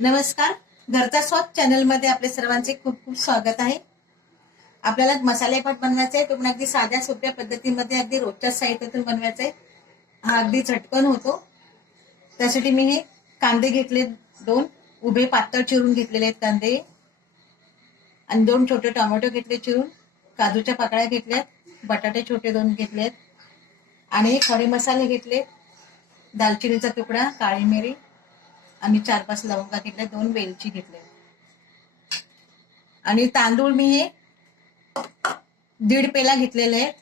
नमस्कार. घरचा स्वाद चॅनल मध्ये आपले सर्वांचे खूप खूप स्वागत आहे. आपल्याला मसाले भात बनवायचा आहे, तो पण अगदी साध्या सोप्या पद्धतीमध्ये, अगदी रोजच्या साहित्यातून बनवायचा आहे. हा अगदी झटकन होतो. त्यासाठी मी हे कांदे घेतले, 2 उभे पातळ चिरून घेतलेले आहेत कांदे, आणि 2 छोटे टोमॅटो घेतले चिरून, काजूच्या पाकळ्या घेतल्यात, बटाटे छोटे 2 घेतलेत, आणि खडे मसाले घेतले, दालचिनीचा तुकडा, काळी मिरी आणि 4-5 लवंगा घेतल्या, 2 वेलची घेतल्या, आणि तांदूळ मी हे 1.5 पेला घेतलेले आहेत.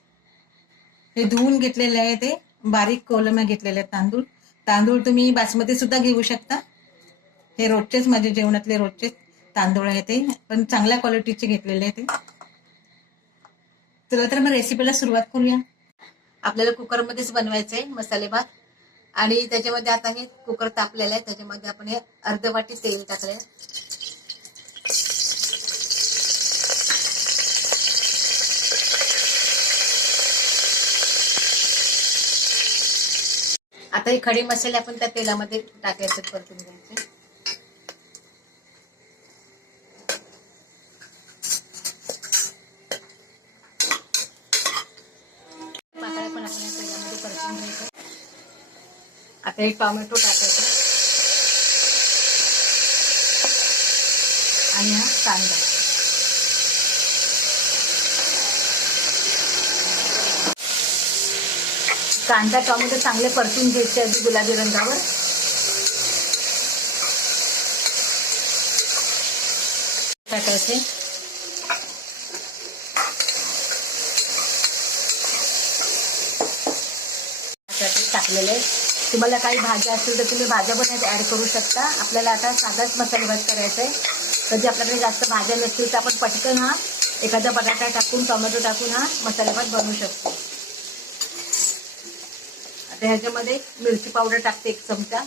हे धुवून घेतलेले आहे, ते बारीक कोलम घेतलेले आहेत तांदूळ. तांदूळ तुम्ही बासमती सुद्धा घेऊ शकता. हे रोजचेच माझे जेवणातले रोजचे तांदूळ आहे, ते पण चांगल्या क्वालिटीचे घेतलेले आहे ते. चला तर मग रेसिपीला सुरुवात करूया. आपल्याला कुकरमध्येच बनवायचं आहे मसाले भात, आणि त्याच्यामध्ये आता हे कुकर तापलेलं आहे, त्याच्यामध्ये आपण हे अर्ध वाटी तेल टाकले. आता हे खडे मसाले आपण त्या तेलामध्ये टाकायचे, परतून घ्यायचे. पाकळ्या पण आपण तेलामध्ये परतून घ्यायचे. आता एक टोमॅटो टाकायचा, आणि हा कांदा. कांदा टोमॅटो चांगले परतून घ्यायचे, अगदी गुलाबी रंगावर. टाकायचे. टाकलेले. तुम्हाला काही भाज्या असतील तर तुम्ही भाज्या पण ऍड करू शकता. आपल्याला आता साधाच मसाले भात करायचा आहे. कधी आपल्याकडे जास्त भाज्या नसतील तर आपण पटकन हा एखादा बटाटा टाकून, टोमॅटो टाकून हा मसाले भात बनवू शकतो. आता ह्याच्यामध्ये मिरची पावडर टाकते 1 चमचा.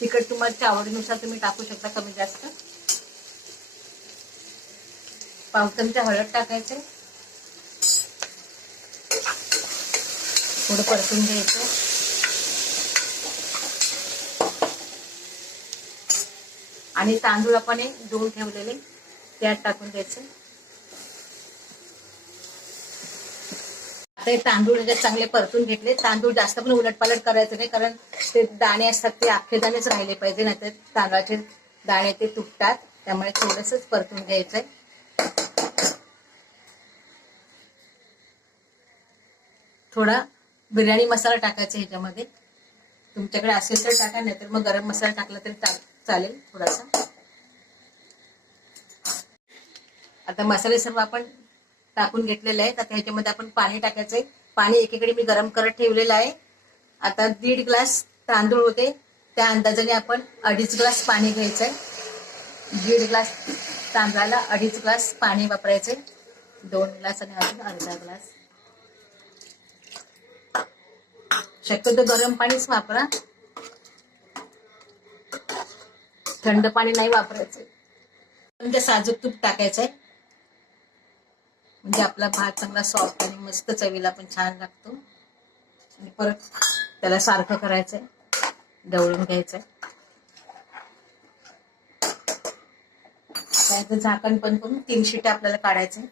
तिखट तुमच्या आवडीनुसार तुम्ही टाकू शकता, कमी जास्त. पाव चमचा हळद टाकायचे. थोडं परतून घ्यायचं. आणि तांदूळ आपण धुवून ठेवलेले त्यात टाकून द्यायचे. आता हे तांदूळ चांगले परतून घेतले. तांदूळ जास्त पण उलटपालट करायचं नाही, कारण ते दाणे असतात ते अख्खे दाणेच राहिले पाहिजे, नाहीतर तांदळाचे दाणे ते तुटतात. त्यामुळे थोडंसंच परतून घ्यायचंय. थोडा बिर्याणी मसाला टाकायचा ह्याच्यामध्ये. तुमच्याकडे असेल तर टाका, नाहीतर मग गरम मसाला टाकला तरी चालेल थोडासा. आता मसाले सर्व आपण टाकून घेतलेले आहेत. आता ह्याच्यामध्ये आपण पाणी टाकायचंय. पाणी एकीकडे मी गरम करत ठेवलेलं आहे. आता 1.5 ग्लास तांदूळ होते, त्या अंदाजाने आपण 2.5 ग्लास पाणी घ्यायचंय. 1.5 ग्लास तांदळाला 2.5 ग्लास पाणी वापरायचंय. 2 ग्लास आणि अजून अर्धा ग्लास. शक्यतो गरम पाणीच वापरा, थंड पाणी नाही वापरायचं. म्हणजे साजूक तूप टाकायचंय, म्हणजे आपला भात चांगला सॉफ्ट आणि मस्त चवीला पण छान लागतो. आणि परत त्याला सारखं करायचंय, ढवळून घ्यायचंय. त्याचं झाकण बंद करून 3 शिट्या आपल्याला काढायचंय.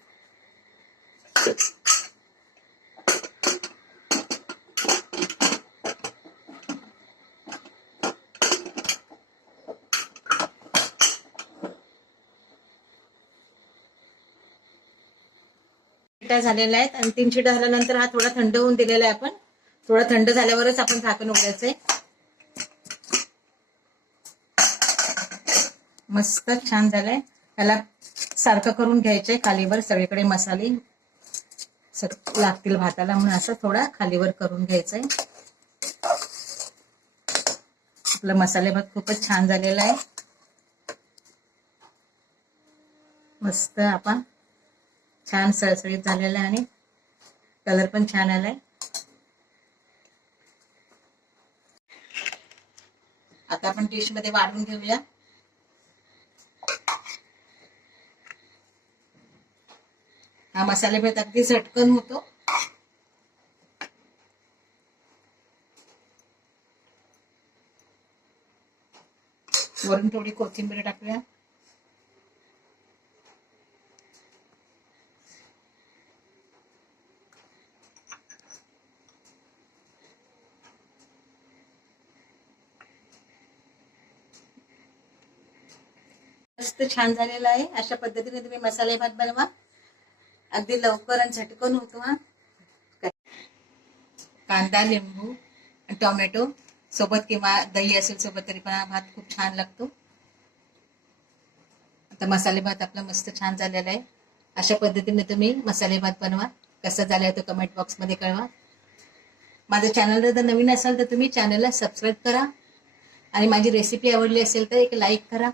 शिट्या झालेल्या आहेत, आणि 3 शिट्या झाल्यानंतर हा थोडा थंड होऊन दिलेला आहे आपण. थोडा थंड झाल्यावरच आपण झाकण उघडायचंय. मस्त छान झालंय. त्याला सारखं करून घ्यायचंय खालीवर, सगळीकडे मसाले लागतील भाताला, म्हणून असं थोडा खालीवर करून घ्यायचंय. आपला मसाले भात खूपच छान झालेला आहे. मस्त आपण छान सळसळीत झालेला आहे, आणि कलर पण छान आलाय. आता आपण डिश मध्ये वाढून घेऊया. हा मसाले भात अगदी झटकन होतो. वरून थोडी कोथिंबीर टाकूया. मस्त छान झालेला आहे. अशा पद्धतीने तुम्ही मसाले भात बनवा. अगदी लवकर आणि झटकन होतो. हा कांदा, लिंबू, टोमॅटो सोबत किंवा दही असेल सोबत तरी पण हा भात खूप छान लागतो. आता मसाले भात आपला मस्त छान झालेला आहे. अशा पद्धतीने तुम्ही मसाले भात बनवा. कसं झालंय तो कमेंट बॉक्समध्ये कळवा. माझ्या चॅनलला जर नवीन असाल तर तुम्ही चॅनलला सबस्क्राईब करा आणि माझी रेसिपी आवडली असेल तर एक लाईक करा.